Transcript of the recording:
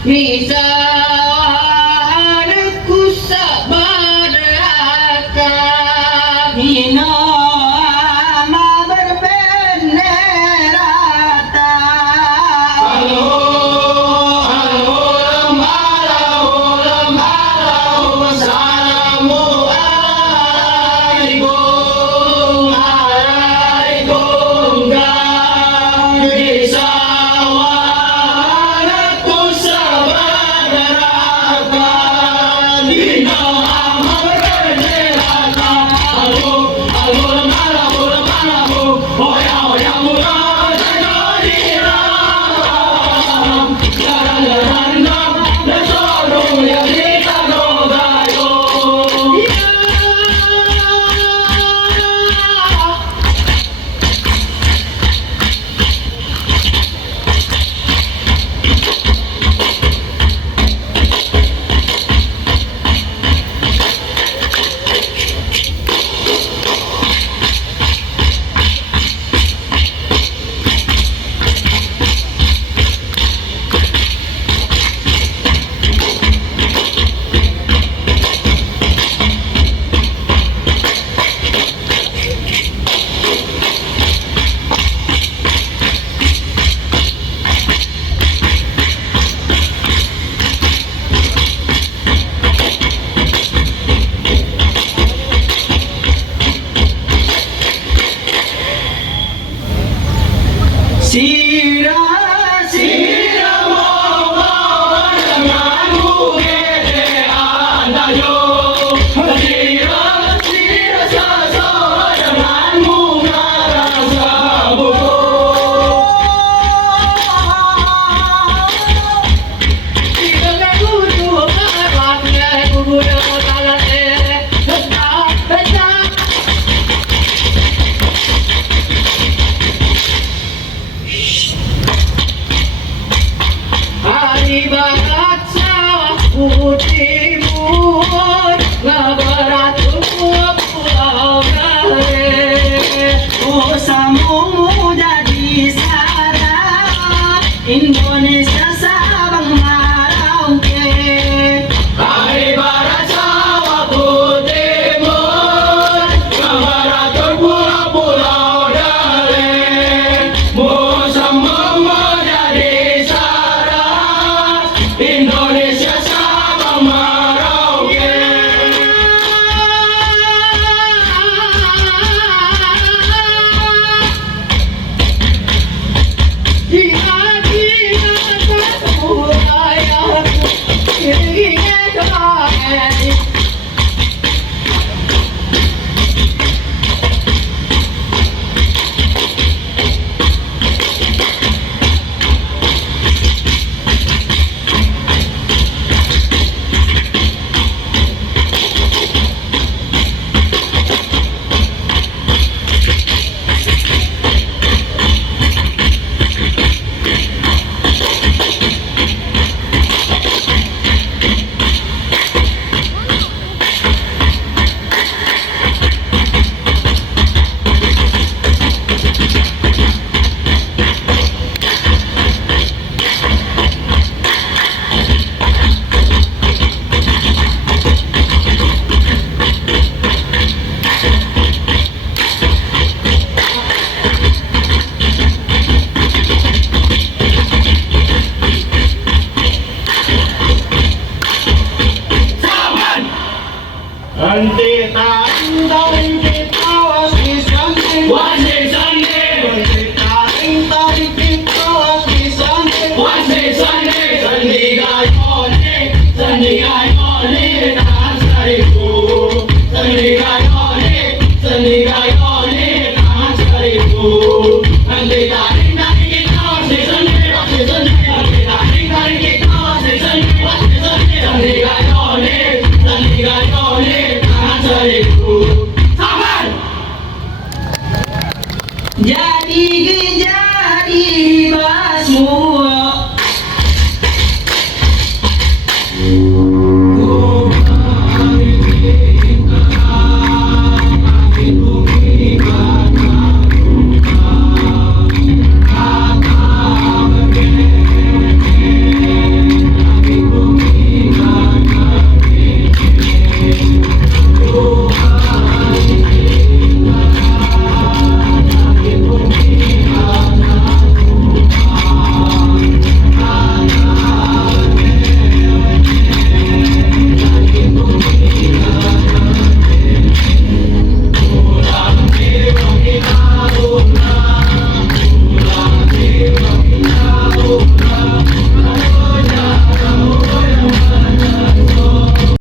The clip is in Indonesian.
Misalku seberaka Hino ama berbenderata Sira sira mohon denganmu gede andayo Sira sira sasa denganmu ngarasa buku Sira kudu berwakil kudu kalah Ibarat sawah putihmu Ngeberat pulau gale Usahamu jadi sarah Indonesia Sabang Merauke Ibarat sawah putihmu Ngeberat pulau gale Usahamu jadi Indonesia Sabang Merauke Ingat-ingat budayaku Ingat kembali Nanti tandang kita wasi-santi Wasi-santi Nanti tandang kita wasi-santi Wasi-santi Sandi gayone Sandi gayone